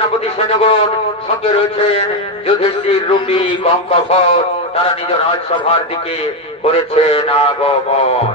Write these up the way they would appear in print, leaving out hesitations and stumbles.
সেনাপতি সেনগণ, সঙ্গে রয়েছেন যুধিষ্ঠির রূপী গঙ্গাধর। তারা নিজ রাজসভার দিকে করেছেন আগমন।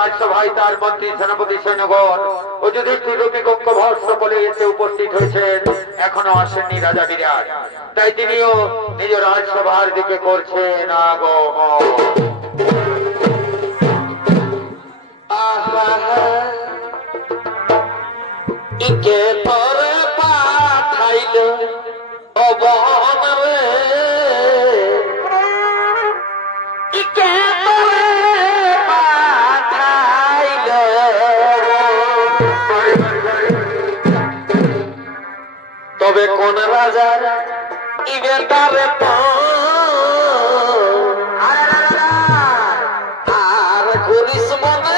রাজসভায় তার মন্ত্রী সেনাপতি সৈন্যগণ ও যুধিষ্ঠির রূপী গঙ্গাধর সকলে এসে উপস্থিত হয়েছেন। এখনো আসেননি রাজা বিরাট, তাই তিনিও নিজ রাজসভার দিকে করছেন আগমন। ইকে পরে পাঠাইল অবন রে, ইকে পরে পাঠাইল, তবে কোন রাজার ইবে তারে আর করিস মনে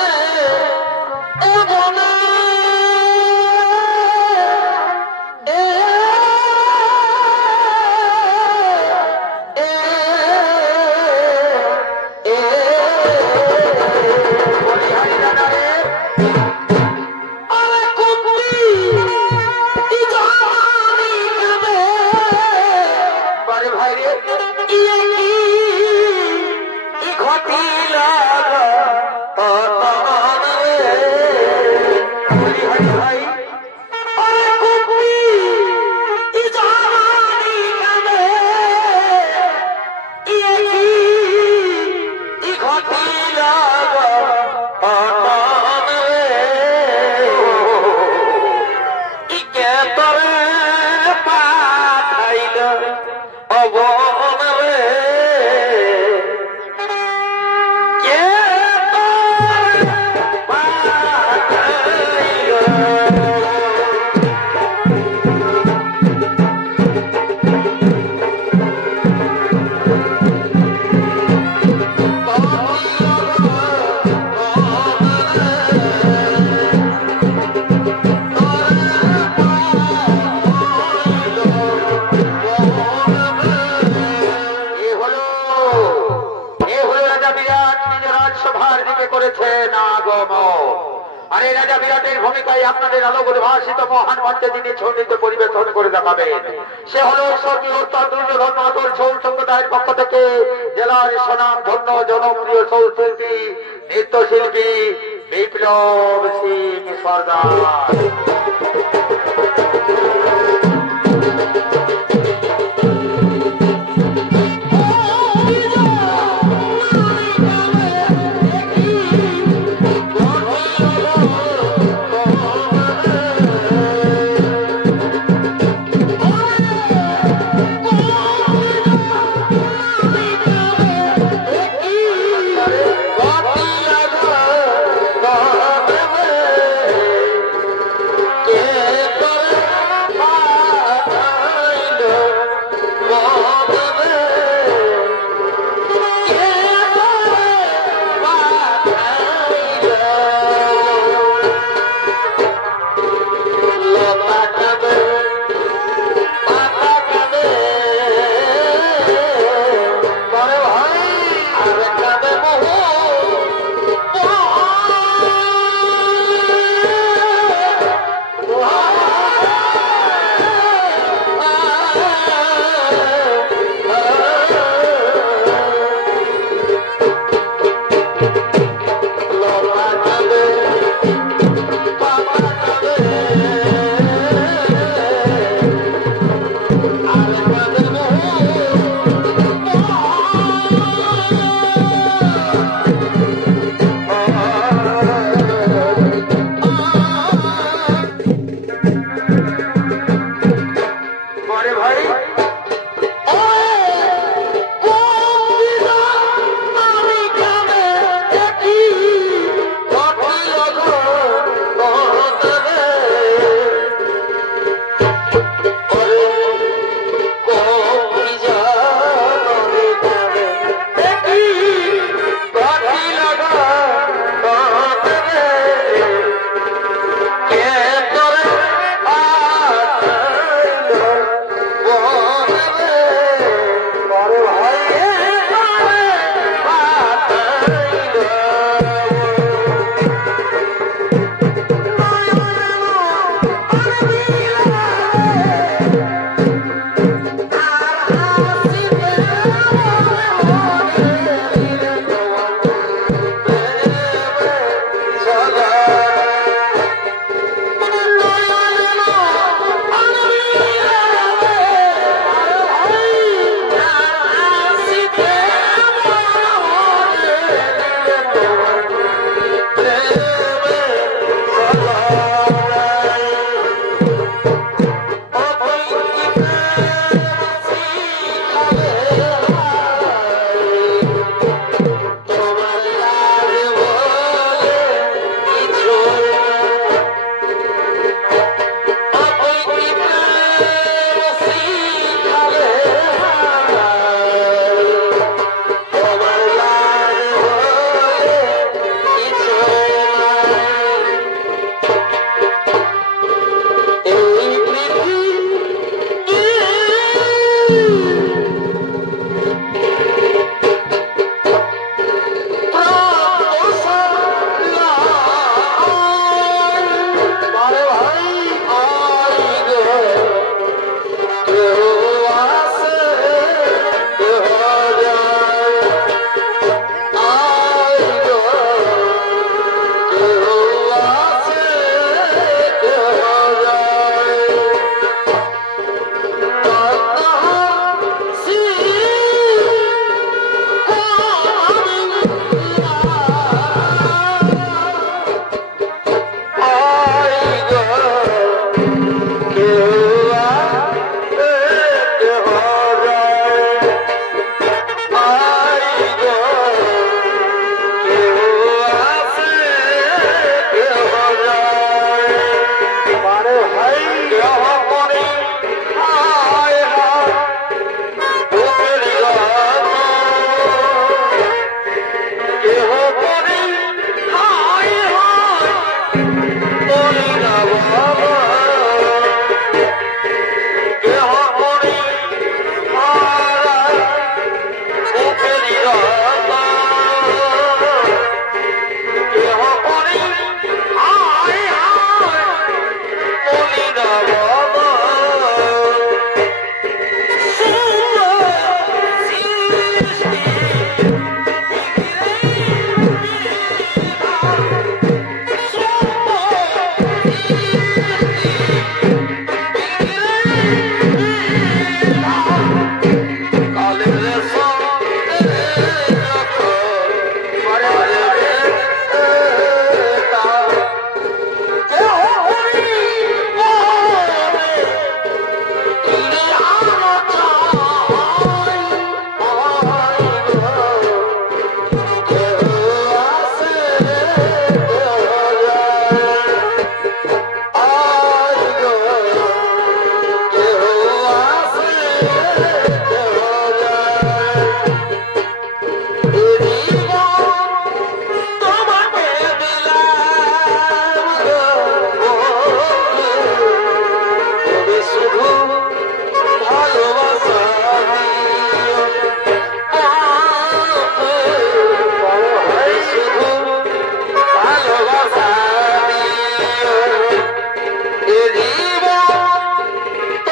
আগম। আর এই রাজা বিরাটের ভূমিকায় আপনাদের আলোক উদ্ভাসিত মহান মঞ্চে যিনি ছন্দিত পরিবেশন করে দেখাবেন, সে হল স্বর্গীয় উত্তর দুর্যোধন মাতুল ছৌ সম্প্রদায়ের পক্ষ থেকে জেলার সুনাম ধন্য জনপ্রিয় ছৌ শিল্পী নৃত্যশিল্পী বিপ্লব সিং সর্দার।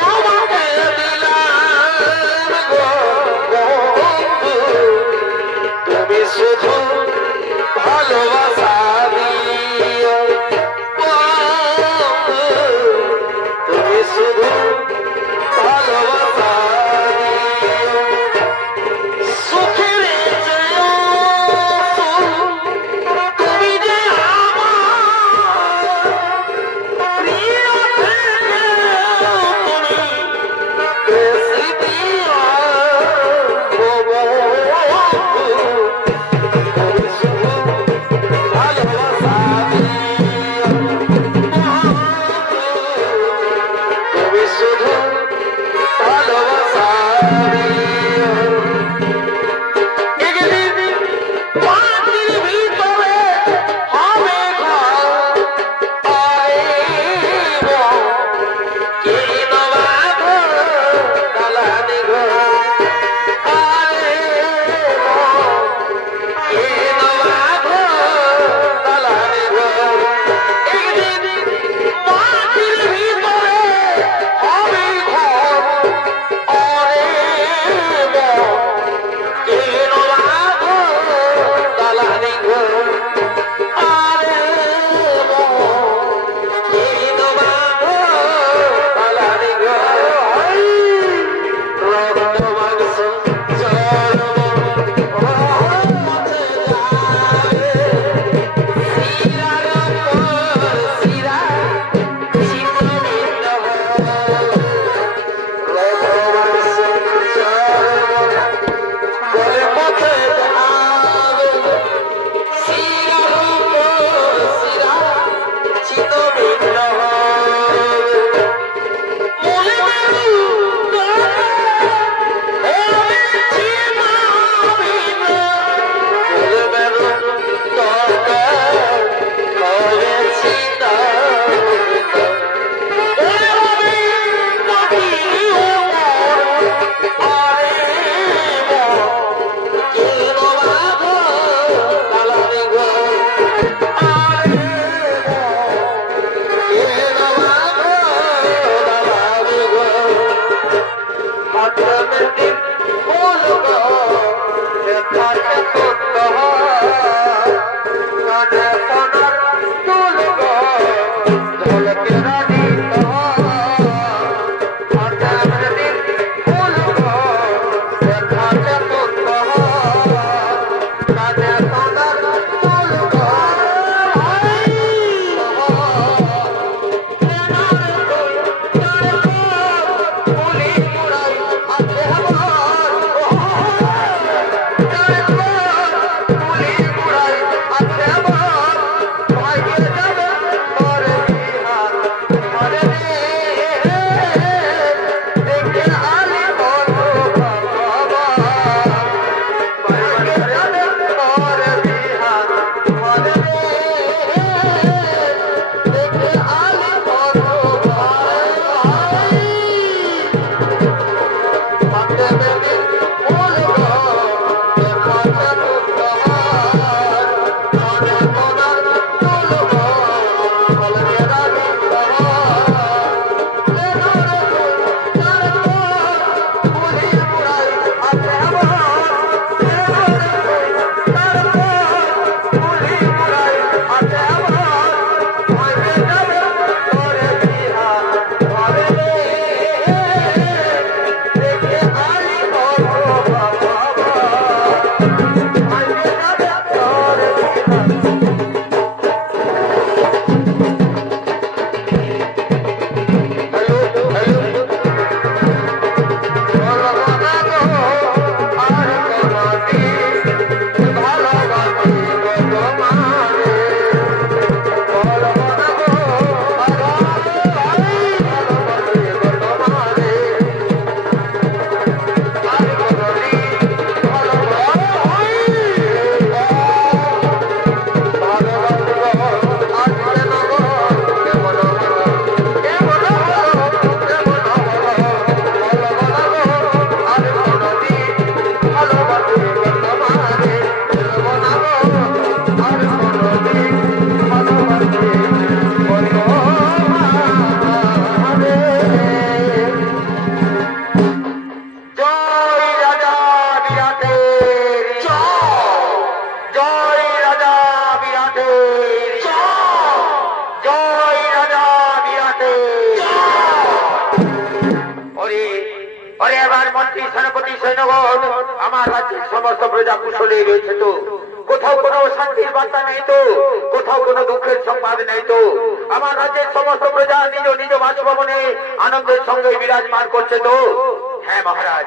তোমাকে দিলাম এবার মন্ত্রী সেনাপতি সৈন্যগণ আমার রাজ্যের সমস্ত প্রজা কুশলেই রয়েছে তো? কোথাও কোনো শান্তির বার্তা নেই তো? কোথাও কোনো দুঃখের সংবাদ নেই তো? আমার রাজ্যের সমস্ত প্রজা নিজ নিজ বাসভবনে আনন্দের সঙ্গে বিরাজমান করছে তো? হ্যাঁ মহারাজ,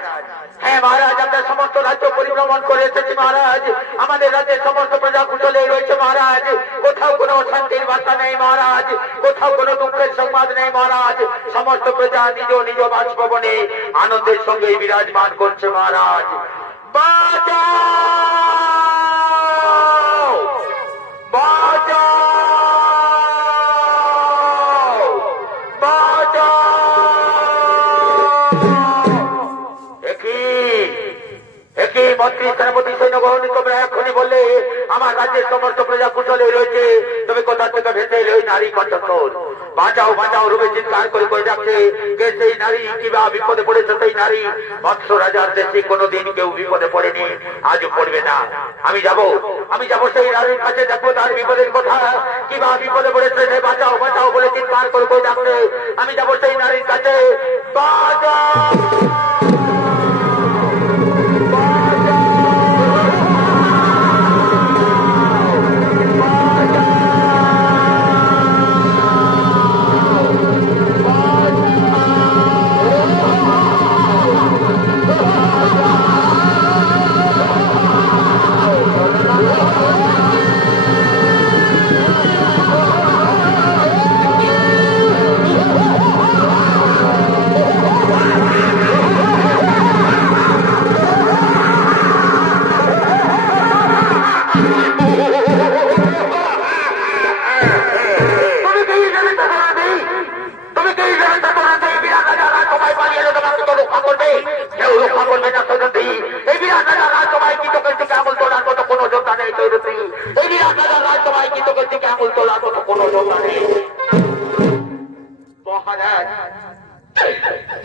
হ্যাঁ মহারাজ, আমরা সমস্ত রাজ্য পরিভ্রমণ করে এসেছি মহারাজ। আমাদের রাজ্যের সমস্ত প্রজা কুশলে রয়েছে মহারাজ। কোথাও কোনো শান্তির বার্তা নেই মহারাজ, কোথাও কোনো দুঃখের সংবাদ নেই মহারাজ। সমস্ত প্রজা নিজ নিজ বাসভবনে আনন্দের সঙ্গে বিরাজমান করছে মহারাজ। বাঁচাও, বাঁচাও, বাঁচাও। একই মন্ত্রী সেনাপতি সৈন্যগণ, তোমরা এখনই বললে আমার রাজ্যের সমস্ত প্রজা কুশলে রয়েছে, তবে কোথা থেকে ভেসে এলো ওই নারী কণ্ঠস্বর? বাঁচাও বাঁচাও রূপে চিৎকার করে করে যাচ্ছে। কে সেই নারী? কিবা বিপদে পড়েছে সেই নারী? মৎস্য রাজার দেশে কোনোদিন কেউ বিপদে পড়েনি, আজও পড়বে না। আমি যাব সেই নারীর কাছে, দেখবো তার বিপদের কথা, কিবা বিপদে পড়েছে। বাঁচাও বাঁচাও বলে চিৎকার করে করে যাচ্ছে। আমি যাব সেই নারীর কাছে। বাঁচাও,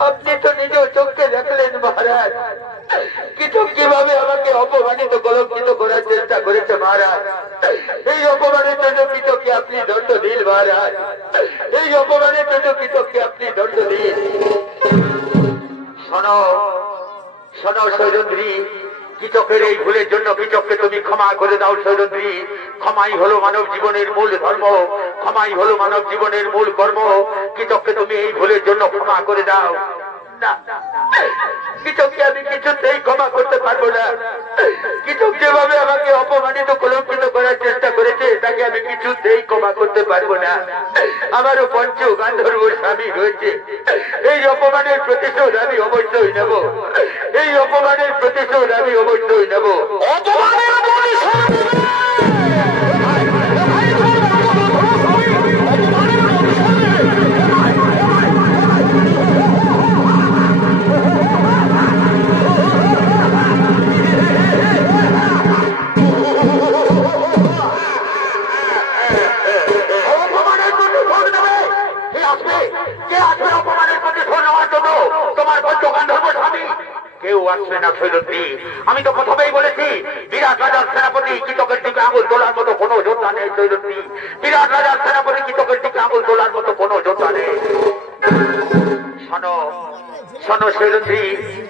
আপনি তো নিজ চোখে দেখলেন মহারাজ, কিছু কিভাবে আমাকে অপমানিত কলঙ্কিত করার চেষ্টা করেছে মহারাজ। এই অপমানের জন্য কিতকে আপনি দণ্ড দিন মহারাজ, এই অপমানের জন্য কিতকে আপনি দণ্ড দিন। শোনো শোনো সৈরন্দ্রী, কিচকের এই ভুলের জন্য কিচককে তুমি ক্ষমা করে দাও সৈরন্দ্রী। ক্ষমাই হলো মানব জীবনের মূল ধর্ম, ক্ষমাই হলো মানব জীবনের মূল কর্ম। কিচককে তুমি এই ভুলের জন্য ক্ষমা করে দাও। না, কিচককে আমি কিছুতেই ক্ষমা করতে পারবো না। কিচক যেভাবে আমাকে অপমানিত কলঙ্কিত করার চেষ্টা করেছে, তাকে আমি কিছুতেই ক্ষমা করতে পারবো না। আমারও পঞ্চ গান্ধর্ব স্বামী রয়েছে, এই অপমানের প্রতিশোধ আমি অবশ্যই নেব, এই অপমানের প্রতিশোধ আমি অবশ্যই নেব। কেউ আসবে না সৈরন্দ্রী। আমি তো প্রথমেই বলেছি, বিরাট রাজার সেনাপতি কিতকের দিকে আঙুল তোলার মতো কোনো যোদ্ধা নেই সৈরন্দ্রী। বিরাট রাজার সেনাপতি কিতকের দিকে আঙুল তোলার মতো কোনো যোদ্ধা নেই। শোনো শোনো সৈরন্দ্রী,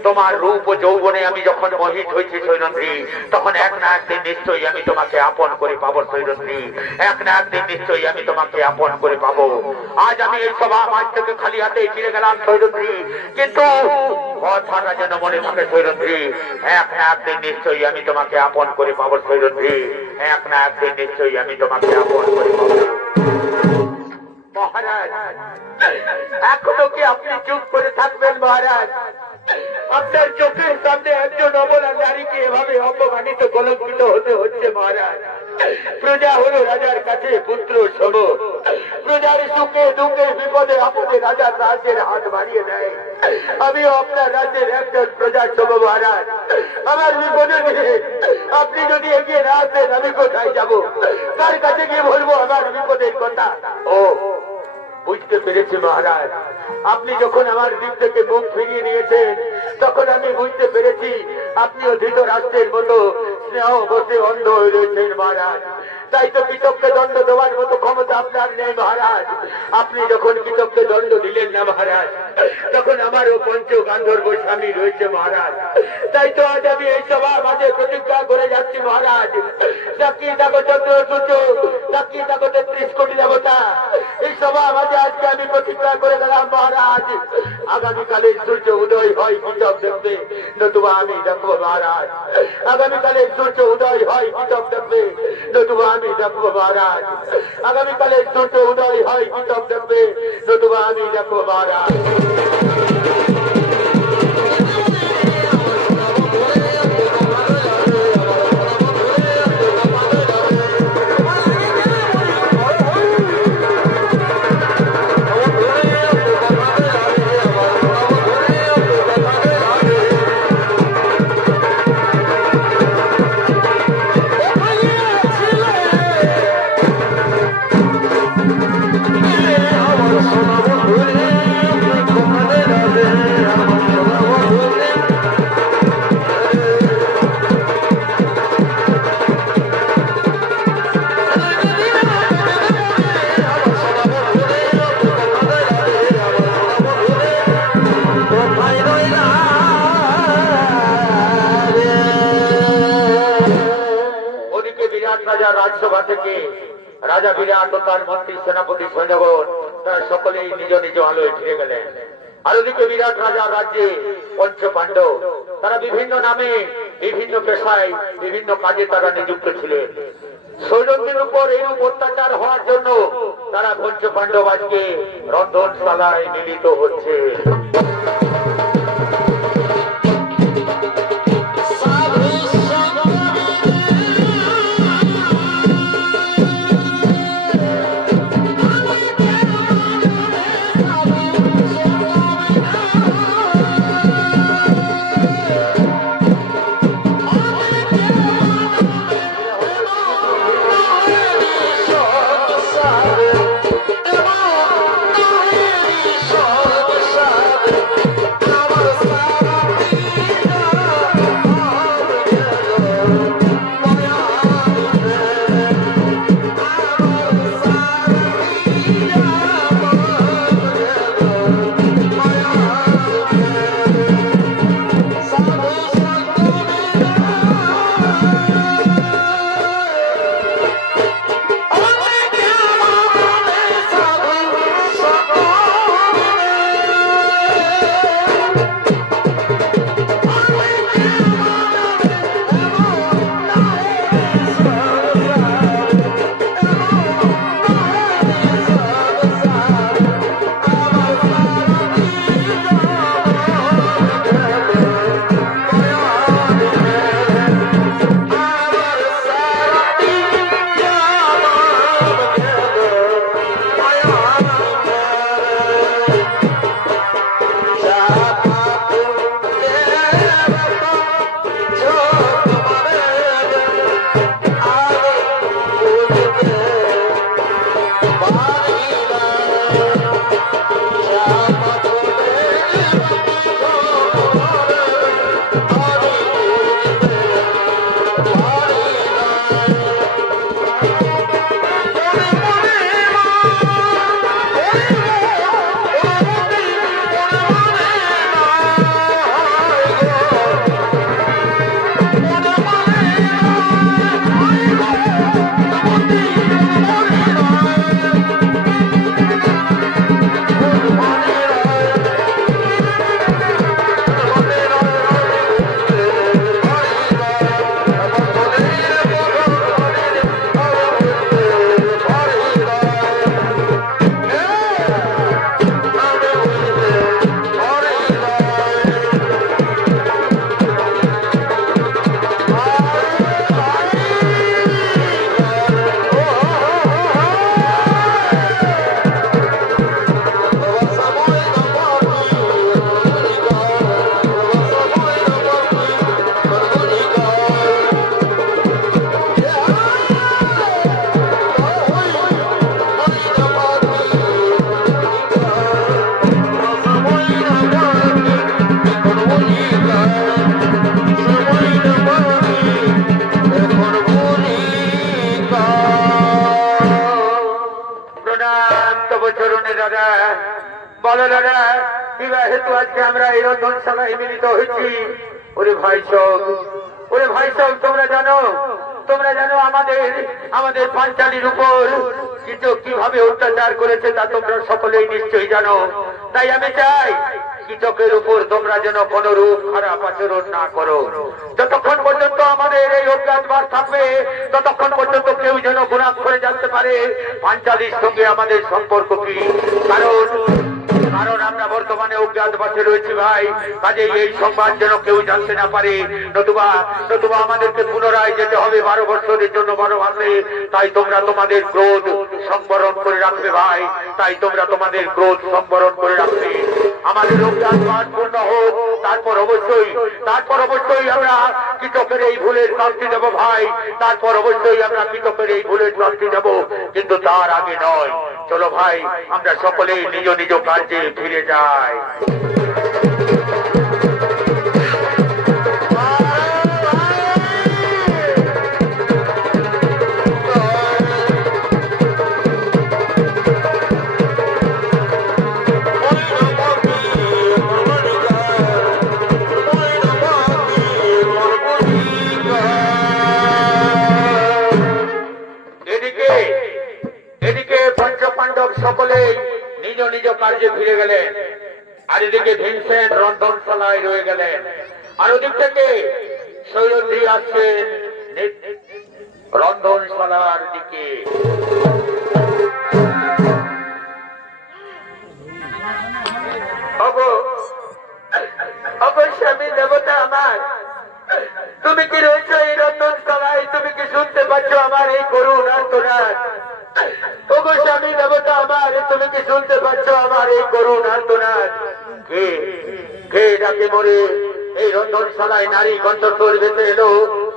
তোমার রূপ ও যৌবনে আমি যখন মোহিত হয়েছি সৈরন্দ্রী, তখন এক না একদিন নিশ্চয়ই আমি তোমাকে আপন করে পাবো সৈরন্দ্রী, এক না একদিন নিশ্চয়ই আমি তোমাকে আপন করে পাবো। আজ আমি এই সভা মাঠ থেকে খালি হাতে ফিরে গেলাম সৈরন্দ্রী, কিন্তু কথাটা যেন মনে থাকে সৈরন্দ্রী, এক না একদিন নিশ্চয়ই আমি তোমাকে আপন করে পাবো সৈরন্দ্রী, এক না একদিন নিশ্চয়ই আমি তোমাকে আপন করে পাবো। মহারাজ, এখনো কি আপনি চুপ করে থাকবেন মহারাজ? আপনার চোখের সামনে একজন অবলা নারীকে এভাবে অপমানিত কলঙ্কিত হতে হচ্ছে মহারাজ। প্রজা হলো রাজার কাছে পুত্র সম, প্রজার সুখে দুঃখে বিপদে আপদে রাজার রাজ্যের হাত বাড়িয়ে দেয়। আমিও আপনার রাজ্যের একজন প্রজার সম মহারাজ। আমার বিপদে নিয়ে আপনি যদি এগিয়ে না আসেন, আমি কোথায় যাব? তার কাছে গিয়ে বলবো আমার বিপদের কথা? ও বুঝতে পেরেছি মহারাজ, আপনি যখন আমার দিক থেকে মুখ ফিরিয়ে নিয়েছেন, তখন আমি বুঝতে পেরেছি আপনিও ধৃতরাষ্ট্রের মতো স্নেহ বসে অন্ধ হয়ে রয়েছেন মহারাজ। তাই তো কৃতজ্ঞ দণ্ড দেওয়ার মতো ক্ষমতা আপনার নেই মহারাজ। আপনি যখন কৃতজ্ঞ দণ্ড দিলেন না মহারাজ, তখন আমারও পঞ্চ গান্ধর্ব স্বামী রয়েছে মহারাজ। তাই তো আজ আমি এই সবার মাঝে প্রতিজ্ঞা করে যাচ্ছি মহারাজ, সাক্ষী থাকো চন্দ্র সূর্য, সাক্ষী থাকো 33 কোটি দেবতা, এই সবার মাঝে আজকে আমি প্রতিজ্ঞা করে গেলাম মহারাজ, আগামীকালে সূর্য উদয় হয় কিতাব দেখবে, নতুবা আমি দেখবো মহারাজ। আগামীকালে সূর্য উদয় হয় কিতাব দেখবে, নতুবা আমি দেখবো মহারাজ। আগামীকালে সূর্য উদয় হয় কিতাব দেখবে, নতুবা আমি দেখবো মহারাজ। রাজসভা থেকে রাজা বিরাট ও তার মন্ত্রী সেনাপতি সৈন্যগণ তারা সকলেই নিজ নিজ আলোয় ফিরে গেলেন। আর ওদিকে বিরাট রাজার রাজ্যে পঞ্চ পাণ্ডব তারা বিভিন্ন নামে বিভিন্ন পেশায় বিভিন্ন কাজে তারা নিযুক্ত ছিলেন। সৈন্যদের উপর এরূপ অত্যাচার হওয়ার জন্য তারা পঞ্চ পাণ্ডব আজকে রন্ধনশালায় মিলিত হচ্ছে। বলো না বিবাহেতু আজকে আমরা এই রন্ধনশালায় মিলিত হয়েছি। ওরে ভাই সব, ওরে ভাই সব, তোমরা জানো আমাদের পাঞ্চালীর উপর কিভাবে অত্যাচার করেছে তা তোমরা সকলেই নিশ্চয়ই জানো। তাই আমি চাই কৃষকের উপর তোমরা যেন কোন রূপ খারাপ আচরণ না করো। যতক্ষণ পর্যন্ত আমাদের এই অজ্ঞাতবাস থাকবে ততক্ষণ পর্যন্ত কেউ যেন গুণাক করে জানতে পারে পাঞ্চালীর সঙ্গে আমাদের সম্পর্ক কি। কারণ আমরা বর্তমানে অজ্ঞাতবাসে রয়েছি ভাই, কাজে এই সংবাদ যেন কেউ জানতে না পারে, নতুবা আমাদেরকে পুনরায় যেতে হবে 12 বছরের জন্য 12 মাসে। তাই তোমরা তোমাদের ক্রোধ সংবরণ করে রাখবে ভাই, তাই তোমরা তোমাদের ক্রোধ সংবরণ করে রাখবে। আমাদের অজ্ঞাতবাস পূর্ণ হোক, তারপর অবশ্যই আমরা কৃষকের এই ভুলের শাস্তি দেব ভাই, তারপর অবশ্যই আমরা কৃষকের এই ভুলের শাস্তি দেব, কিন্তু তার আগে নয়। চলো ভাই, আমরা সকলেই নিজ নিজ কাজে ফিরে যাই। এদিকে পঞ্চপাণ্ডব সকলেই নিজ নিজ কার্যে ফিরে গেলেন, আর এদিকে ভীমসেন রন্ধনশালায় রয়ে গেলেন। আর ওদিক থেকে সৈরন্ধ্রী আসছেন রন্ধনশালার দিকে। স্বামী দেবতা আমার, তুমি কি রয়েছ এই রন্ধনশালায়? তুমি কি শুনতে পাচ্ছ আমার এই করুণ আর্তনাদ? ওগো স্বামী দেবতা আমার, তুমি কি শুনতে পাচ্ছ আমার এই করুণ আর্তনাদ? কে ডাকে মরে এই রন্ধনশালায় নারী কণ্ঠস্বর ভেসে এলো।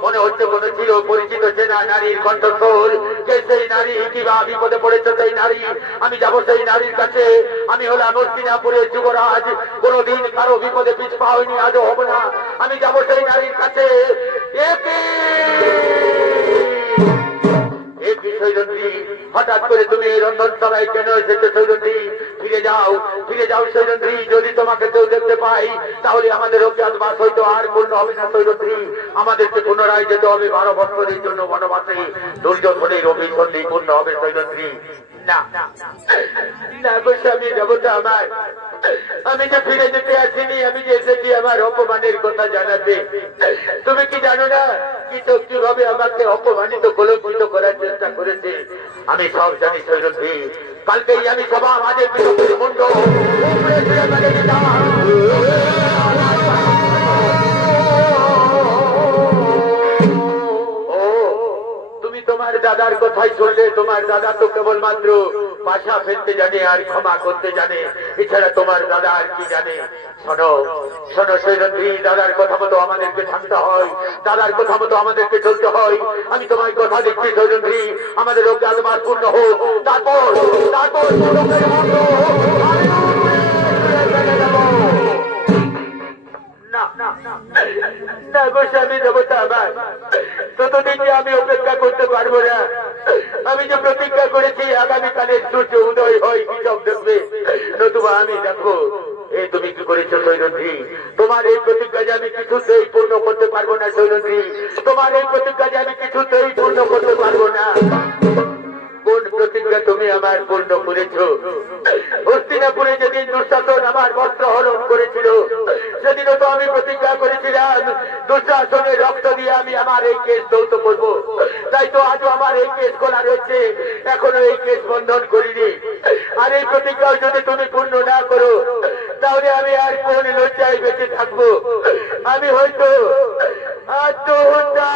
মনে হচ্ছে কোন চির পরিচিত চেনা নারীর কণ্ঠস্বর। যে সেই নারী, কিবা বিপদে পড়েছে সেই নারী। আমি যাব সেই নারীর কাছে। আমি হলাম হস্তিনাপুরের যুবরাজ, কোনদিন কারো বিপদে পিছপা হয়নি, আজও হব না। আমি যাব সেই নারীর কাছে। হঠাৎ করে তুমি এই রন্ধনশালায় কেন এসেছো সৈরন্ধ্রী? ফিরে যাও সৈরন্ধ্রী। যদি তোমাকে কেউ দেখতে পাই তাহলে আমাদের অজ্ঞাতবাস হয়তো আর পূর্ণ হবে না সৈরন্ধ্রী। আমাদেরকে পুনরায় যেতে হবে 12 বছরের জন্য বনবাসে। দুর্যোধনের অভিসন্ধি পূর্ণ হবে সৈরন্ধ্রী। না গো স্বামী দেবতা আমার, আমি যে ফিরে যেতে আসিনি, আমি যে এসেছি আমার অপমানের কথা জানাতে। তুমি কি জানো না কৃষক কিভাবে আমাকে অপমানিত কলঙ্কিত করার চেষ্টা করেছে? আমি সব জানি সৈরন্ধ্রী। কালকেই আমি সভা মাঝে কৃষকের মুন্ড উপরে ফিরে ফেলে দিতাম। তোমার দাদার কথাই চললে? তোমার দাদা তো কেবলমাত্র ভাষা ফেলতে জানে আর ক্ষমা করতে জানে, এছাড়া তোমার দাদা আর কি জানে? শোনো সৈরন্ধ্রী, দাদার কথা মতো আমাদেরকে থাকতে হয়, দাদার কথা মতো আমাদেরকে চলতে হয়। আমি তোমার কথা দিচ্ছি সৈরন্ধ্রী, আমাদের অজ্ঞাতবাস পূর্ণ হোক, তারপর না গো স্বামী দেবতা আমার, ততদিন যে আমি অপেক্ষা করতে পারবো না। আমি যে প্রতিজ্ঞা করেছি আগামীকালের সূর্য উদয় হয় কৃষক দেখবে, নতুবা আমি দেখো। এই তুমি কি করেছো সৈরন্ধ্রী? তোমার এই প্রতিজ্ঞা যে আমি কিছুতেই পূর্ণ করতে পারবো না সৈরন্ধ্রী, তোমার এই প্রতিজ্ঞা যে আমি কিছুতেই পূর্ণ করতে পারবো না। কোন প্রতিজ্ঞা তুমি আমার পূর্ণ করেছো? হস্তিনাপুরে যেদিন দুঃশাসন আমার বস্ত্র হরণ করেছিল, সেদিনও তো আমি প্রতিজ্ঞা করেছিলাম দুঃশাসনের রক্ত দিয়ে আমি আমার এই কেস দৌত করবো। তাই তো আজও আমার এই কেস খোলা রয়েছে, এখনো এই কেস বন্ধন করিনি। আর এই প্রতিজ্ঞা যদি তুমি পূর্ণ না করো তাহলে আমি আর কোন লজ্জায় বেঁচে থাকবো? আমি হয়তো আত্মহত্যা।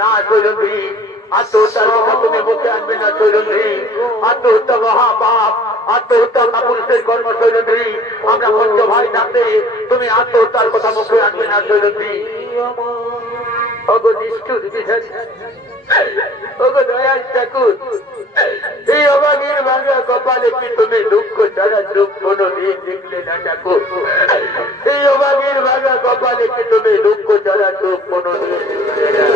না সৈরন্ধ্রী, আত্মহত্যার কথা তুমি মুখে আনবে না সৈরন্ধ্রী। আত্মহত্যা মহাপাপ, আত্মহত্যা কাপুরুষের কর্ম সৈরন্ধ্রী। আমরা পঞ্চ ভাই থাকতে তুমি আত্মহত্যার কথা মুখে আনবে না সৈরন্ধ্রী। ওগো নিষ্ঠুর বিধারী, ওগো দয়াল ঠাকুর, এই অভাগীর ভাঙা কপালে কি তুমি দুঃখ ছাড়া সুখ কোনদিন দেখলে না ঠাকুর? এই অভাগীর ভাঙা কপালে কি তুমি দুঃখ ছাড়া সুখ কোনদিন দেখলে না?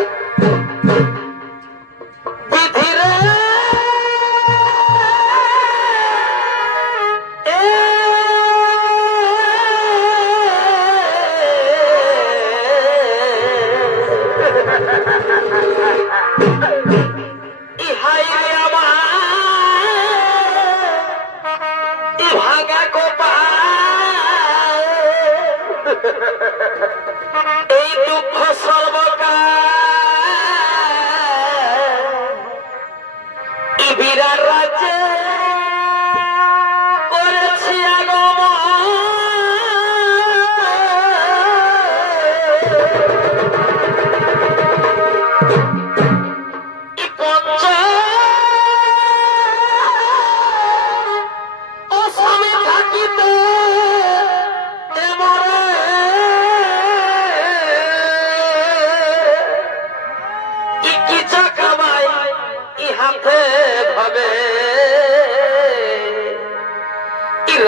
এই দুঃখ সর্বকাল ইবিরার রাজ্যে করেছি আগমন।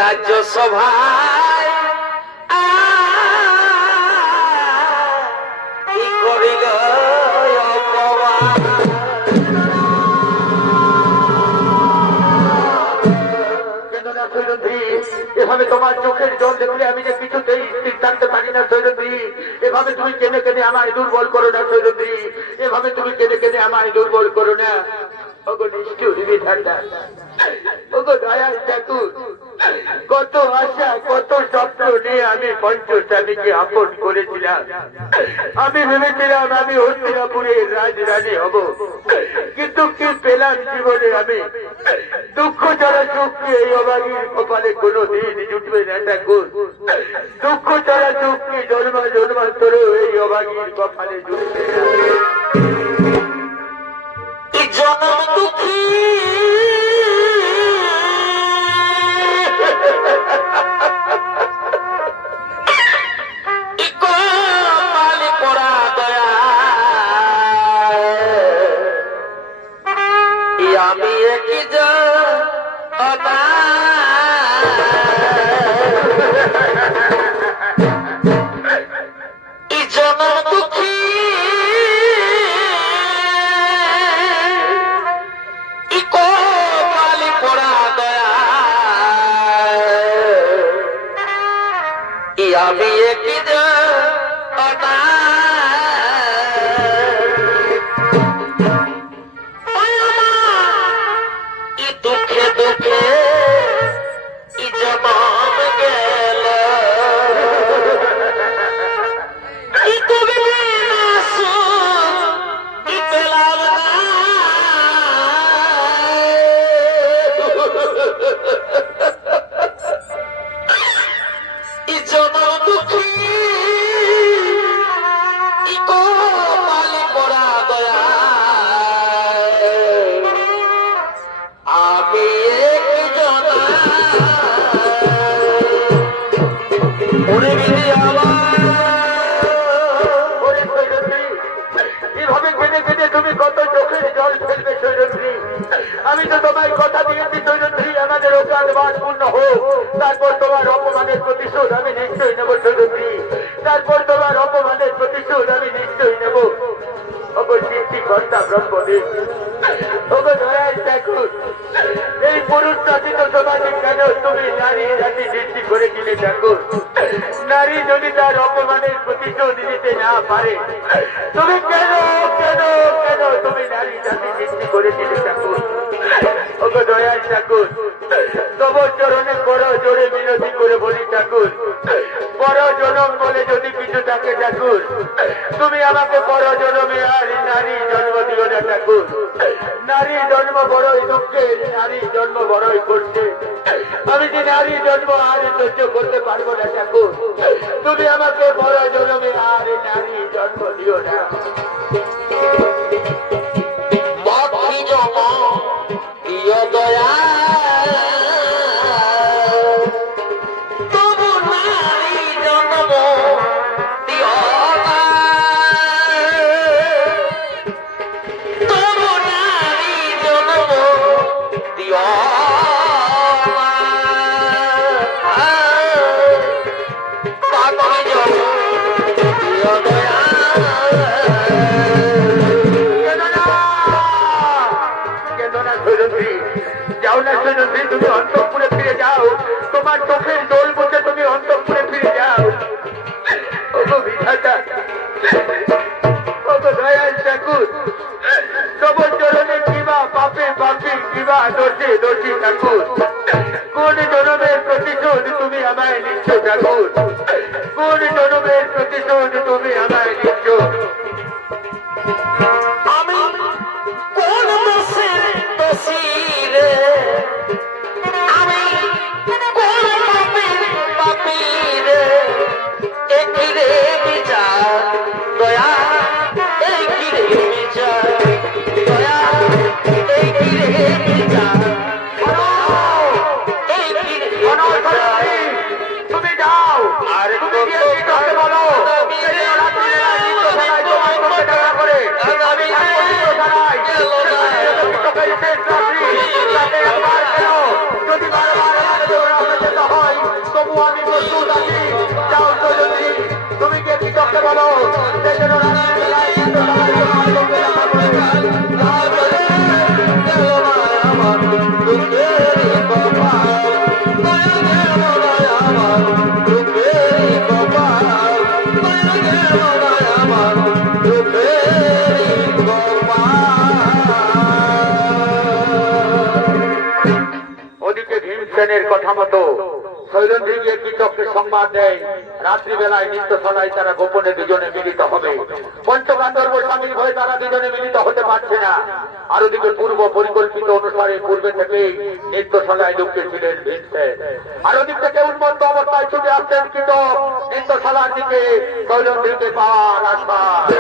রাজ্য সভায় কি করিল অপমান। এভাবে তোমার চোখের জল দেখলে আমি যে কিছুতেই স্থির থাকতে পারি না সৈরন্দ্রী। এভাবে তুমি কেঁদে কেঁদে আমায় দুর্বল করো না সৈরন্দ্রী। এভাবে তুমি কেঁদে কেঁদে আমায় দুর্বল করো না। ওগো নিষ্ঠুর বিধাতা, ওগো দয়াল ঠাকুর, কত আশা কত স্বপ্ন নিয়ে আমি পঞ্চস্বামীকে আপন করেছিলাম। আমি ভেবেছিলাম আমি হস্তিনাপুরের রাজরানী হব, কিন্তু কি পেলাম জীবনে আমি? দুঃখ ছাড়া সুখকে এই অভাগীর কপালে কোনো দিন জুটবে না ঠাকুর। দুঃখ ছাড়া সুখকে জন্মা জন্মান্তর এই অভাগীর কপালে জুটবে না। জনম দুঃখী কপালে পড়া দয়া আমি একই জনম দুঃখী কপালে পড়া দয়া আমি একই দুঃখে দুঃখে জনম গেল তুমি পেলাম জনম দুঃখী কপালে পড়া দয়া আমি একজন এভাবে কেঁদে কেঁদে তুমি কত চোখের জল ফেলবে সৈরন্দ্রী? আমি তো তোমার কথা দিয়েছি সৈরন্দ্রী, আমাদের অকাল বাস পূর্ণ হোক, তারপর তোমার অপমানের প্রতিশোধ আমি নিশ্চয়ই নেব সৈরন্দ্রী। তারপর তোমার অপমানের প্রতিশোধ আমি নিশ্চয়ই নেব। ওগো সৃষ্টিকর্তা ব্রহ্মদেব, ওগো দয়াল ঠাকুর, এই পুরুষ শাসিত সমাজে কেন তুমি নারী জাতি সৃষ্টি করেছিলে ঠাকুর? নারী যদি তার অপমানের প্রতিশোধ নিতে না পারে, তুমি কেন কেন কেন তুমি নারী জাতি সৃষ্টি করেছিলে ঠাকুর? ওগো দয়াল ঠাকুর, তব চরণে করো জোরে মিনতি করে বলি ঠাকুর, পর জনম বলে যদি কিছু থাকে ঠাকুর, তুমি আমাকে পর জনমে আর নারী জন্ম দিও না ঠাকুর। নারী জন্ম বড়ই দুঃখের, নারী জন্ম বড়ই করছে। আমি যে নারী জন্ম আর সহ্য করতে পারবো না ঠাকুর। তুমি আমাকে পর জনমে আর নারী জন্ম দিও না। বাকি জন্ম দিও দয়া তবু নারী জন্ম দিও না, তবু নারী জন্ম দিও না। বাকি জন্ম দিও দয়া যাও না সৈরন্দ্রী, তুমি অন্তঃপুরে ফিরে যাও। তোমার চোখের জল মুছে তুমি অন্তঃপুরে ফিরে যাও। ওগো বিধাতা, ওগো দয়াল ঠাকুর, তব চরণে কিবা পাপে পাপি কিবা দোষে দোষী ঠাকুর। কোন জনমের প্রতিশোধ তুমি আমায় নিচ্ছ ঠাকুর? কোন শেষ রাত্রি তাতে একবার কেন যদি বারবার আমাকে যেতে হয় তবু আমি প্রস্তুত আছি। যাও সৈরন্ধ্রী, তুমি কে কি করতে বলো সেই জন্য রাত্রি বেলায় কিন্তু আমার জন্য আলোকে দেখা করে ওদিকে ভীমসেনের কথা মতো সৈরন্ধ্রী গিয়ে কৃষককে সংবাদ দেয় রাত্রিবেলায় নিত্যশালায় তারা গোপনে দুজনে মিলিত হবে। পঞ্চগান্ধর্ব স্বামীর ভয়ে তারা দুজনে মিলিত হতে পারছে না। আর ওদিকে পূর্ব পরিকল্পিত অনুসারে পূর্বে থেকেই নিত্যশালায় ঢুকেছিলেন ভীমসেন। আর ওদিক থেকে উন্মত্ত অবস্থায় ছুটে আসছেন কৃষক নিত্যশালার দিকে সৈরন্ধ্রীকে পাওয়ার আশায়।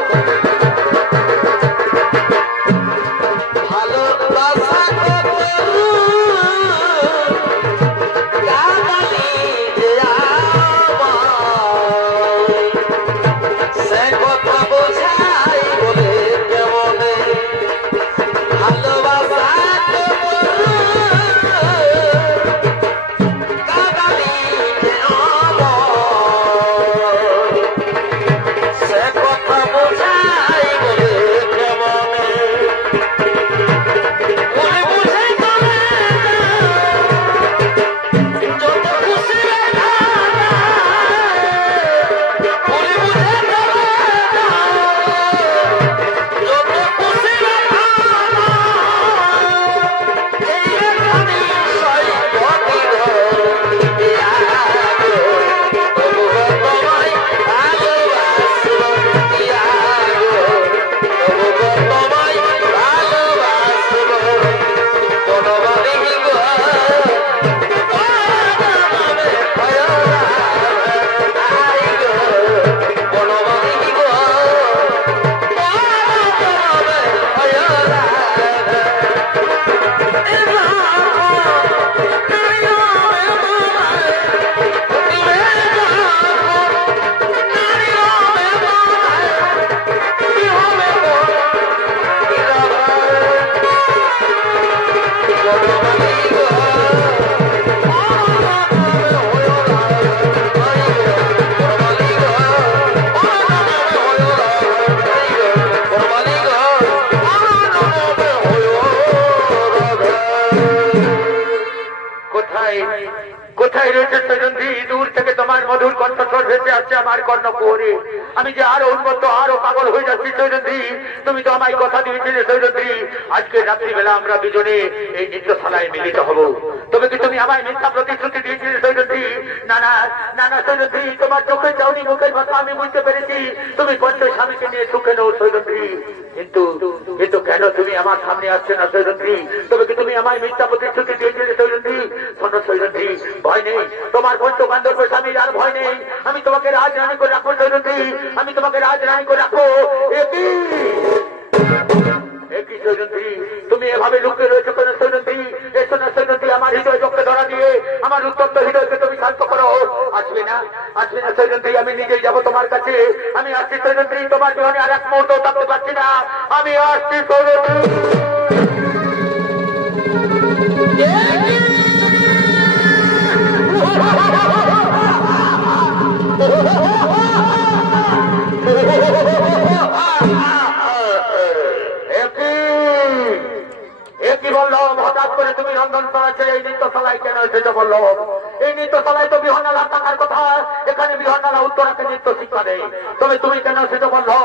কোথায় রয়েছে সৈরন্ধ্রী? দূর থেকে তোমার মধুর কণ্ঠস্বর ভেসে আসছে আমার কর্ণকুহরে। আমি যে আরো উন্মত্ত আরো পাগল হয়ে যাচ্ছি সৈরন্ধ্রী। তুমি তো আমায় কথা দিয়েছিলে সৈরন্ধ্রী, আজকে রাত্রিবেলা আমরা দুজনে এই নৃত্যশালায় মিলিত হব। তবে কি তুমি আমায় মিথ্যা প্রতিশ্রুতি দিয়েছিলে সৈরন্ধ্রী? না না না না সৈরন্ধ্রী, তোমার চোখে যাওনি মুখের কথা আমি বুঝতে পেরেছি। তুমি পঞ্চ স্বামীকে নিয়ে সুখে নেও সৈরন্ধ্রী, কিন্তু কিন্তু কেন তুমি আমার সামনে আসছে না সৈরন্ধ্রী? তবে কি তুমি আমায় মিথ্যা প্রতিশ্রুতি দিয়েছিলে সৈরন্ধ্রী? শোনো সৈরন্ধ্রী, ভয় নেই, তোমার পঞ্চগান্ধর্ব স্বামীর আর ভয় নেই। আমি তোমাকে রাজরানী করে রাখবো সৈরন্ধ্রী, আমি তোমাকে রাজরানী করে রাখবো। একই সৈরন্ধ্রী, তুমি এভাবে লুকিয়ে রয়েছো কেন সৈরন্ধ্রী? এসো না সৈরন্ধ্রী, আমার হৃদয় চোখে ধরা দিয়ে আমার উত্তপ্ত হৃদয়কে তুমি শান্ত করো। আসবে না আসবে না সৈরন্ধ্রী, আমি নিজেই যাবো তোমার কাছে। আমি আসছি সৈরন্ধ্রী, তোমার জীবনে আর এক মুহূর্ত থাকতে পারছি না। আমি আসছি সৈরন্ধ্রী। হঠাৎ করে তুমি রন্ধনশালা ছেড়ে এই নৃত্যশালায় কেন এসেছো বললো? এই নৃত্যশালায় তো বিহন্নালা থাকার কথা, এখানে বিহন্নালা উত্তরাকে নৃত্য শিক্ষা দেয়। তবে তুমি কেন এসেছো বললো?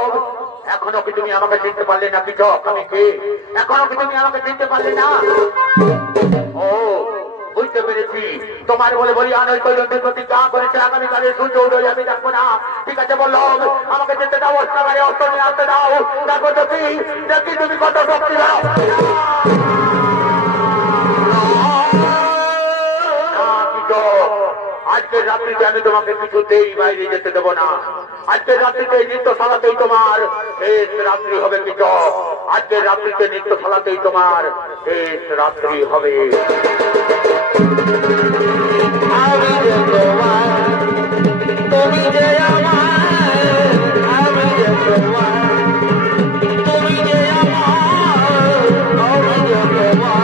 এখনো কি তুমি আমাকে চিনতে পারলে না কৃষক? আমি কে? এখনো কি তুমি আমাকে চিনতে পারলে না? ও বুঝতে পেরেছি, তোমার বলে বলি আনয় কৈলন্তের প্রতি যা করেছে আগামীকালের সূর্য উদয় আমি দেখবো না। ঠিক আছে বললো, আমাকে যেতে দাও, অস্ত্রাগারে অস্ত্র নিয়ে আসতে দাও। দেখো দেখি দেখি তুমি কত শক্তি দাও। আজকের রাত্রিতে আমি তোমাকে কিছুতেই বাইরে যেতে দেবো না। আজকের রাত্রিতে নৃত্যশালাতেই তোমার শেষ রাত্রি হবে কৃষক। আজকের রাত্রিতে নৃত্যশালাতেই তোমার শেষ রাত্রি হবে। আমি যে তোমার, তুমি যে আমার, আমি যে তোমার, তুমি যে আমার, আমি যে তোমার।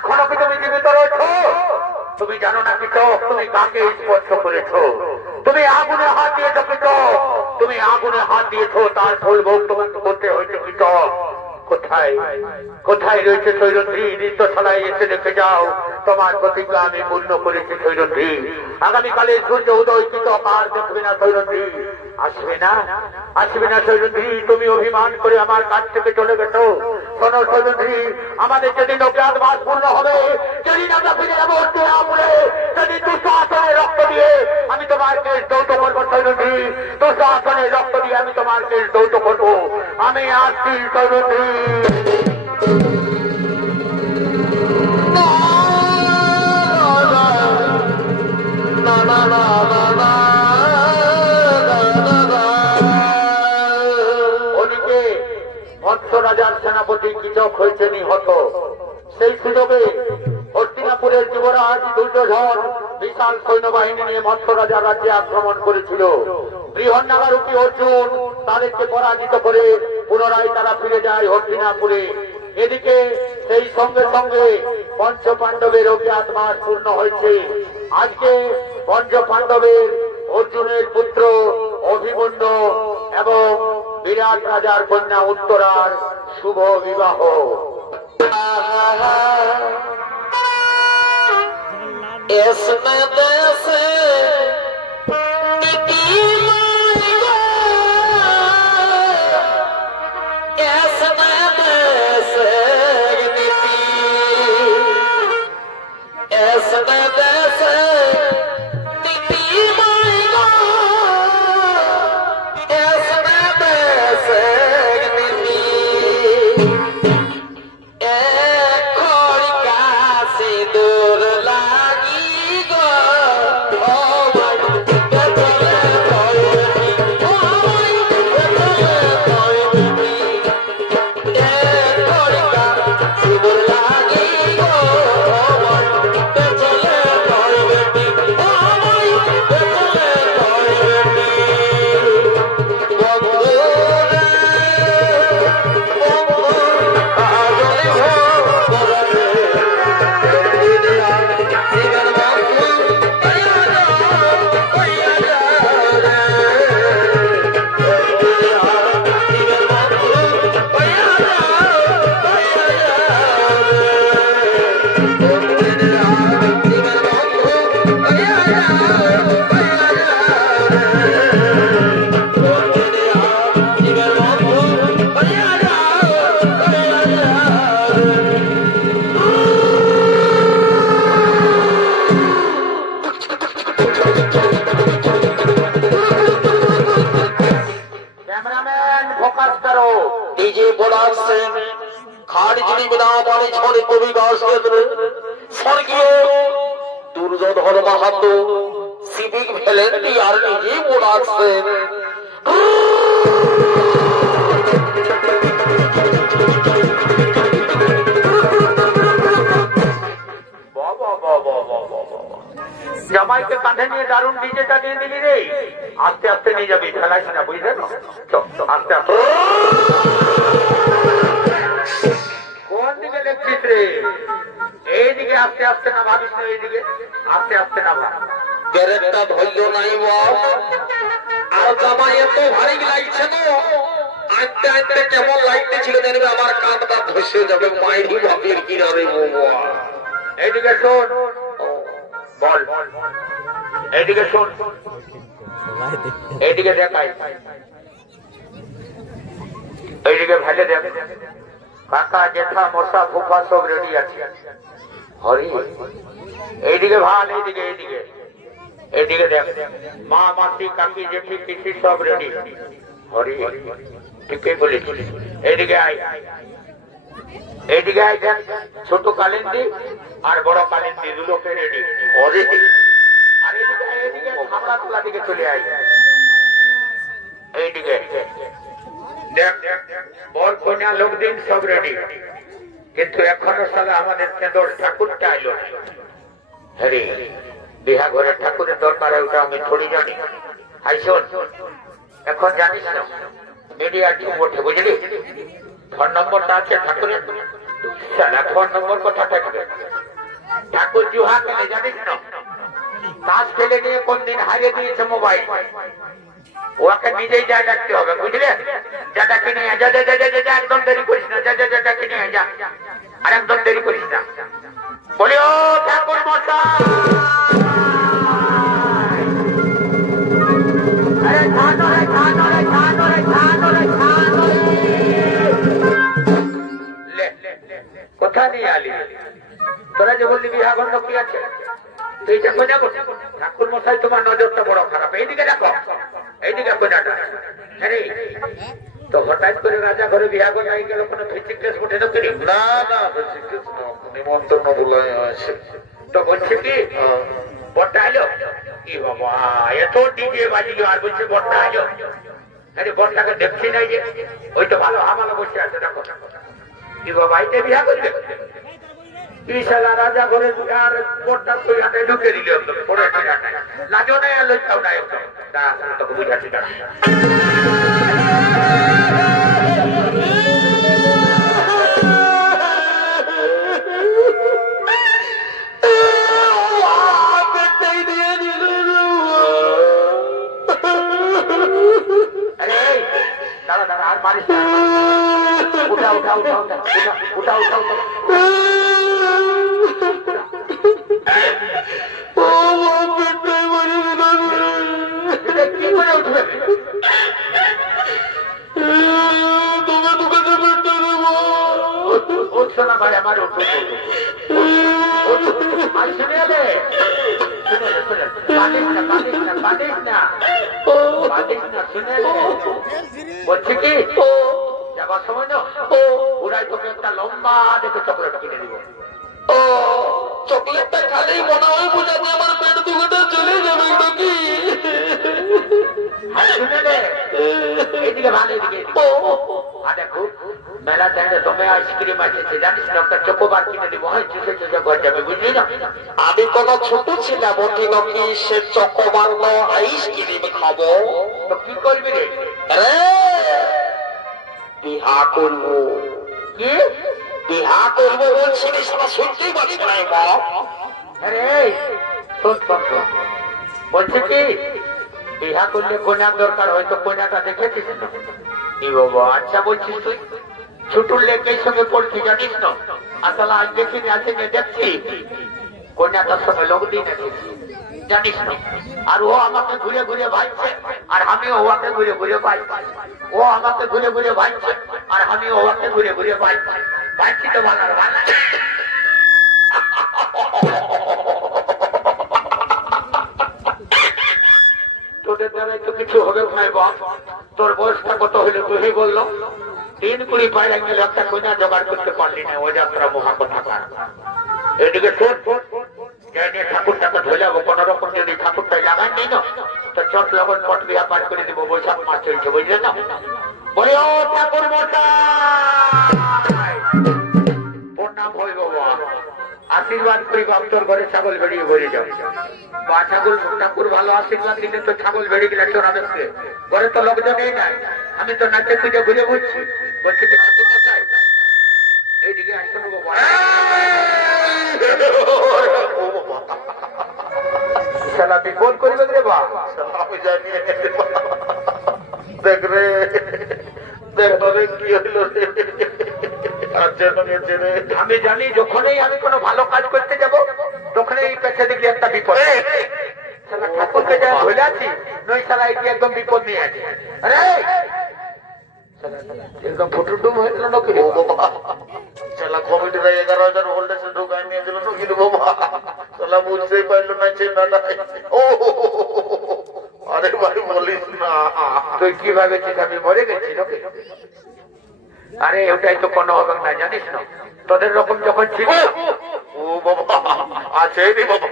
এখনো কি তুমি জীবিত রয়েছ? তুমি জানো না কিটো তুমি কাকে স্পর্শ করেছ? তুমি আগুনে হাত দিয়েছ কিটো, তুমি আগুনে হাত দিয়েছ, তার ফল ভোগ তোমাকে করতে হয়েছে কিটো। কোথায় কোথায় রয়েছে সৈরন্ধ্রী? নৃত্যশালায় এসে দেখে যাও, তোমার প্রতিজ্ঞা আমি পূর্ণ করেছি সৈরন্ধ্রী। আগামীকালে সূর্য উদয় কিত আর দেখবে না সৈরন্ধ্রী, আসবে না আসবে না সৈরন্ধ্রী। তুমি অভিমান করে আমার কাছ থেকে চলে গেছো। শোনো সৈরন্ধ্রী, আমাদের যেদিন অজ্ঞাতবাস পূর্ণ হবে, যেদিন আমরা ফিরে যাবো হস্তিনাপুরে, সেদিন 200 আসনে রক্ত দিয়ে আমি তোমার কেস দৌত করবো সৈরন্ধ্রী। 200 আসনে রক্ত দিয়ে আমি তোমার কেস দৌত করবো। আমি আসছি সৈরন্ধ্রী। ওদিকে মৎস্য রাজার সেনাপতি কীচক হয়েছে নিহত। সেই সুযোগে হস্তিনাপুরের যুবরাজ দুর্যোধন বিশাল সৈন্যবাহিনী নিয়ে মৎস্য রাজার রাজ্যে আক্রমণ করেছিল। বৃহন্নাগারূপী অর্জুন তাদেরকে পরাজিত করে পুনরায় তারা ফিরে যায় হস্তিনাপুরে। এদিকে সেই সঙ্গে সঙ্গে পঞ্চ পাণ্ডবের অজ্ঞাতবাস পূর্ণ হয়েছে। আজকে পঞ্চ পাণ্ডবের অর্জুনের পুত্র অভিমন্যু এবং বিরাট রাজার কন্যা উত্তরার শুভ বিবাহ। দুর্যোধন মাহাতো সিভিক ভলেন্টিয়ার নিজে বলাচ্ছেন। জামাইকে কাঁধে নিয়ে দারুণ ডিজে চালিয়ে দিলি রে। আস্তে আস্তে নিয়ে যাবি, ফেলাইস না, বুঝলে? আস্তে আস্তে। কোন দিকে দেখছিস রে? এইদিকে আস্তে আস্তে না, ভাবিস না এইদিকে আস্তে আস্তে না। ব্যারেকটা ধরল নাই বাপ, আর জামাই এত ভারী লাগছে না, আঁকতে আঁকতে কেমন লাগতে ছিল জানবে, আমার কাঁধটা ধসে যাবে। মাইরি বাপের কিনারে বাবা। এইদিকে শোন, বল এইদিকে শোন, এইদিকে দেখাই, এইদিকে ভেজে দেখ। কাকা জেঠা মশা ফুফা সব রেডি আছে। হরি এইদিকে ভাল, এইদিকে এইদিকে এইদিকে দেখ, মা মাসি কাকি জেঠি পিসি সব রেডি। হরি ঠিকই বলিস। এইদিকে আয়, এইদিকে আয়, দেখ ছোট কালিন্দি আর বড় কালিন্দি দুলোকে রেডি। হরি আর এইদিকে এইদিকে খামড়া তোলা দিকে চলে আয়। এইদিকে দেখ, বর কন্যা লোকদিন সব রেডি, কিন্তু এখনো সালে আমাদের কেন্দ্র ঠাকুরটা এলো না। হ্যাঁ, বিহা ঘরের ঠাকুরের দরকার, ওটা আমি থোড়ি জানি। হাই শোন, এখন জানিস না মিডিয়া ঠিক ওঠে, বুঝলি? ফোন নম্বরটা আছে ঠাকুরের, সালা ফোন নম্বর কথা থাকবে ঠাকুর জুহা খেলে জানিস না তাস খেলে নিয়ে কোন দিন হারিয়ে দিয়েছে মোবাইল ওকে নিজেই যা ডাকতে হবে বুঝলে যা ডাকি নিয়ে যা যা যা যা যা একদম দেরি করিস না যা যা যা ডাকি নিয়ে যা আর একদম দেরি করিস না বলি ও ঠাকুর মশাই আরে খানো রে খানো রে খানো রে খানো রে খানো লে কোথা নিয়ে আলি তোরা যে বললি বিহার বন্ধ কি আছে তুই দেখো যাবো ঠাকুর মশাই তোমার নজরটা বড় খারাপ এইদিকে দেখো এইদিকে কোনাটা হ্যাঁ তো হঠাৎ করে রাজা ঘরে বিহার করে আই গেল কোনো ফিজিক ক্লাস উঠে না করি না না নিমন্ত্রণ বলে আছে তো বলছে কি বটটা আলো কি বাবা এত ডিজে বাজিল আর বলছে বটটা আলো আরে বটটাকে দেখছি নাই যে ওই তো ভালো হামালা বসে আছে দেখো কি বাবা এইটা বিহার করবে ইশালা রাজা ঘরে আর বটটা তুই হাতে ঢুকে দিল পরে লাজো নাই আর লইতাও নাই তা তোকে বুঝাচ্ছি না উঠা উঠা উঠা উঠা উঠা উঠা উঠা কি করে উঠবে উঠছো না ভাই আমার উঠো শুনে এলে বলছি কি যাবার সময় না ওরাই তোকে একটা লম্বা দেখে চকলেট কিনে দিব চকলেটটা খালেই মনে হয় বোঝাতে আমার পেট দুঃখটা চলে যাবে নাকি শুনে রে এইদিকে ভালো এদিকে দেখো মেলা টাইমে তুমি আইসক্রিম আছে জানিস না একটা চকোবার কিনে দিব হয় চুষে চুষে ঘর যাবে বুঝলি না আমি কোনো ছোট ছিলাম অতি নাকি সে চকোবার আইসক্রিম খাবো তো কি করবি রে বিহা করবো কি বিহা করবো বলছিলিস না শুনতেই পাচ্ছি নাই মা আরে শোন শোন শোন বলছে কি বিহা করলে কন্যার দরকার হয়তো কন্যাটা দেখেছিস না কি বাবা আচ্ছা বলছিস তুই ছুটুর লেকের সঙ্গে পড়ছি জানিস না আসলে আজ দেখিনি আছে দেখছি কন্যাটার সঙ্গে লোক দিন জানিস না আর ও আমাকে ঘুরে ঘুরে ভাইছে আর আমিও ওকে ঘুরে ঘুরে ভাই ও আমাকে ঘুরে ঘুরে ভাইছে আর আমিও ওকে ঘুরে ঘুরে ভাই ভাইছি তো ভালো ভালো তোদের দ্বারাই তো কিছু হবে ভাই বাপ তোর বয়সটা কত হইলে তুই বললো 3-20 পায়রা গেলে একটা কন্যা জোগাড় করতে পারলি না ও যাত্রা মহা কথা কার এদিকে ঠাকুরটাকে ধরলাম কোন রকম যদি ঠাকুরটাই লাগাই নেই না তো চট লগন পট বিয়া পাঠ করে দিব বৈশাখ মাস চলছে বুঝলে না বলে ও ঠাকুর মশাই প্রণাম হই বাবা আশীর্বাদ করি বাপ তোর ঘরে ছাগল বেরিয়ে বলে যাও বা ছাগল ঠাকুর ভালো আশীর্বাদ দিলে তো ছাগল বেরিয়ে গেলে চোরা দেখতে ঘরে তো লোকজন এই নাই আমি তো নাচে খুঁজে ঘুরে বুঝছি বলছি যে ঠাকুর মশাই এইদিকে আসতে বাবা শালা বিপদ করবে রে বা আমি জানি দেখ রে দেখ কি হইল রে আমি জানি যখনই আমি কোনো ভালো কাজ করতে যাব তখনই এই পেছে দেখি একটা বিপদ ঠাকুরকে যা ভুলে আছি নই শালা এটি একদম বিপদ নিয়ে আছে আরে একদম ফুটুটুম হয়েছিল নাকি শালা কমিটির 11,000 ভোল্টেজ ঢুকায় নিয়ে দিল নাকি বাবা শালা বুঝতেই পারলো না চেনাটা ও আরে ভাই বলিস না তুই কি ভাবেছিস আমি মরে গেছি নাকি আরে ওটাই তো কোনো হবে না জানিস না তোদের রকম যখন ছিল ও বাবা আছে রে বাবা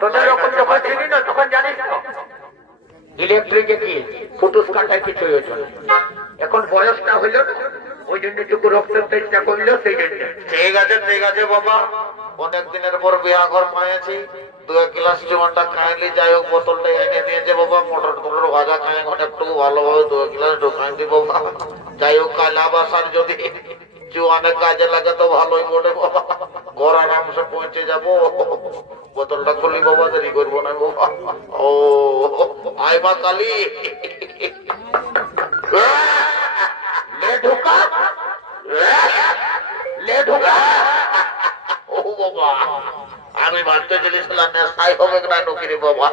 তোদের রকম যখন ছিলি না তখন জানিস না ইলেকট্রিকে কি ফুটুস কাটায় কিছু হয়েছিল এখন বয়সটা হইল না ওই জন্য টুকু রক্তের চেষ্টা করলো সেই জন্য ঠিক আছে বাবা অনেক দিনের পর বিয়া ঘর পাইছি 2 গ্লাস জমানটা খাইলি যাই হোক বোতলটা এনে দিয়েছে বাবা মটর টটর ভাজা খাই একটু ভালোভাবে 2 গ্লাস ঢোকাই দি বাবা যাই হোক কাল আবার যদি জোয়ানে কাজে লাগে তো ভালোই বটে বাবা, ঘর আরামসে পৌঁছে যাবো। বোতলটা খুলি বাবা, দেরি করবো না বাবা। ও আয় মা কালী, ले ढोका ले ढोका। ও বাবা, আমি ভাবতে চেয়েছিলাম নেশাই হবে না নকিরে বাবা,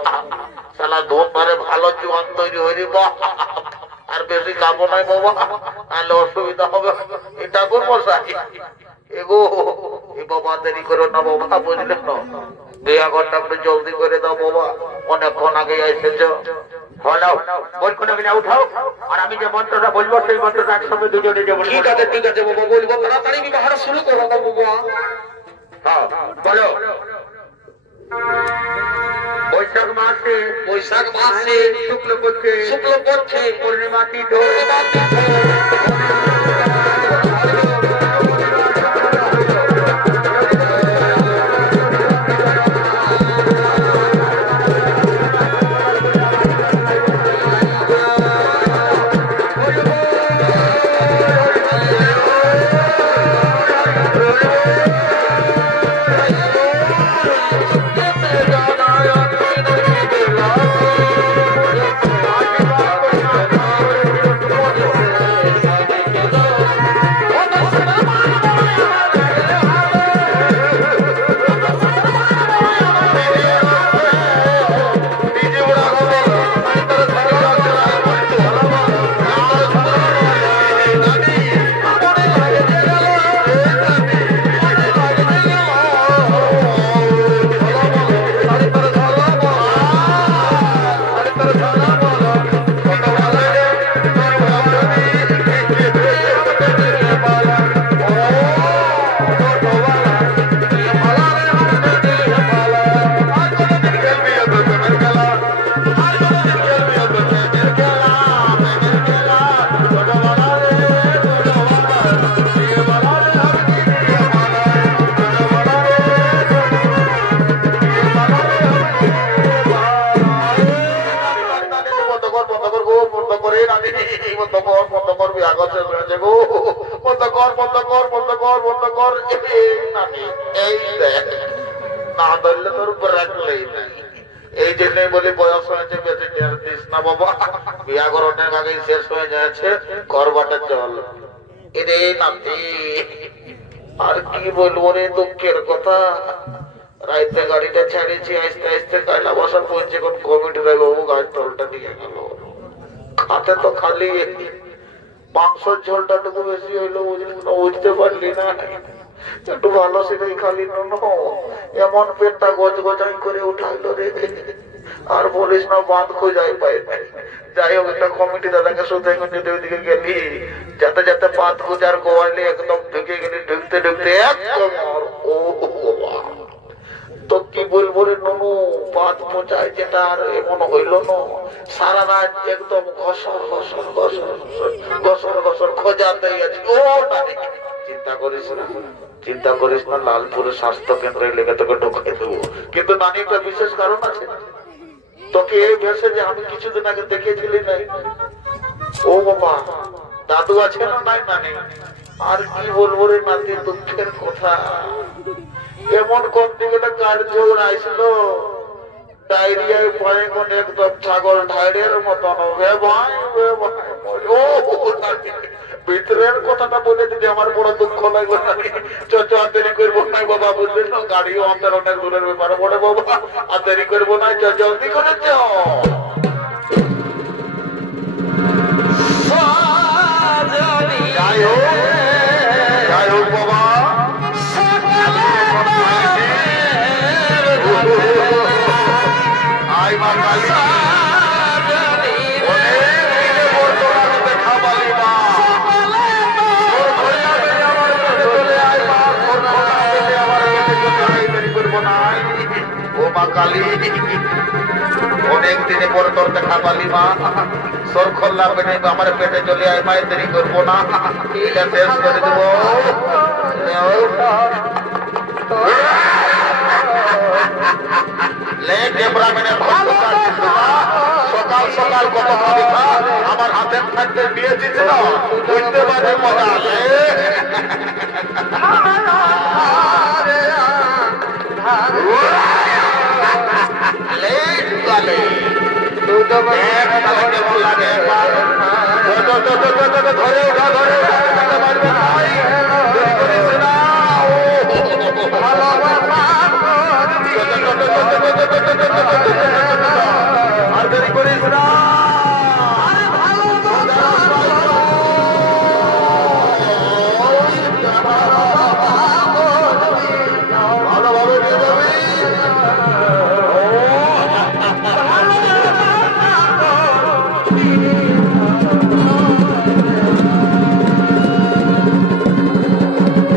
শালা ধূম ধরে ভালো জোয়ান তৈরি হয়ে বাবা, আর বেশি খাবো নাই বাবা, তাহলে অসুবিধা হবে। এটা কোন মশাই এগো, এ বাবা দেরি করো না বাবা, বুঝলেন না, বিয়া ঘরটা একটু জলদি করে দাও বাবা, অনেকক্ষণ আগে এসেছ। হলো বল কোন মিনা উঠাও, আর আমি যে মন্ত্রটা বলবো সেই মন্ত্রটা একসঙ্গে দুজনে যে বলবো। ঠিক আছে বাবা, বলবো তাড়াতাড়ি বিবাহটা শুরু করো না বাবা। হ্যাঁ বলো। বৈশাখ মাসে শুক্লপক্ষে পূর্ণিমা তিথি না ধরলে তোর উপর রাখলেই নাই। এই জন্যই বলি বয়স হয়েছে বেশি টের দিস না বাবা, বিয়া ঘর অনেক আগেই শেষ হয়ে যাচ্ছে, ঘর বাটার চল। এরে নাতি আর কি বলবো রে, দুঃখের কথা, রাইতে গাড়িটা ছেড়েছি, আস্তে আস্তে কায়লা বসার পৌঁছে কোন কমিটি রে বাবু গাড়ির তলটা নিয়ে গেল, খাতে তো খালি মাংসের ঝোলটা টুকু বেশি হইলো, বুঝতে পারলি না, একটু ভালো সেটাই খালি এমন পেটটা গজ গজাই করে উঠাইলো রে, আর বলিস না বাঁধ খোঁজাই পাই নাই। যাই হোক একটা কমিটি দাদাকে শুধু যদি ওইদিকে গেলি, যাতে যাতে বাঁধ খোঁজার গোয়ালে একদম ঢুকে গেলি, ঢুকতে ঢুকতে একদম ও তো কি বলবো রে ননু, বাঁধ খোঁজায় যেটা আর এমন হইল না, সারা রাত একদম ঘসর ঘসর ঘসর ঘসর ঘসর খোঁজাতেই আছে। ও চিন্তা করিস না, চিন্তা করিস না, লালপুরের স্বাস্থ্য কেন্দ্রে লেগে তোকে ঢোকাই দেবো, কিন্তু নানি একটা বিশেষ কারণ আছে, তোকে এই ভেসে যে আমি কিছুদিন আগে দেখেছিলি নাই, ও বাবা দাদু আছে না নাই নানি, আর কি বলবো রে নাতি, দুঃখের কথা, এমন কোন দিকে কার্য আইছিল, ডায়রিয়ায় পরে কোন একদম ছাগল ঢাইরের মতন, ভিতরের কথাটা বলে দিদি আমার বড় দুঃখ লাগলো, দেরি করবো না বাবা, বুঝলেন না, গাড়িও আমাদের অনেক দূরের ব্যাপারে বলে বাবা, আর দেরি করবো না, জলদি করে যাই হোক বাবা, আই মা কালী অনেক দিনে পরে তোর দেখা পালি মা, সর খোল্লা পেটে আমার পেটে চলে আয় মায়ের, দেরি করবো না, এটা শেষ করে দেবো। সকাল সকাল কত খাবি খা, আমার হাতের থাকতে দিয়েছিস না, বুঝতে পারে মজা আছে। কেমন লাগে ধরে ওঠা ধরে মারবে ভাই, করিস না। ভালোবাসা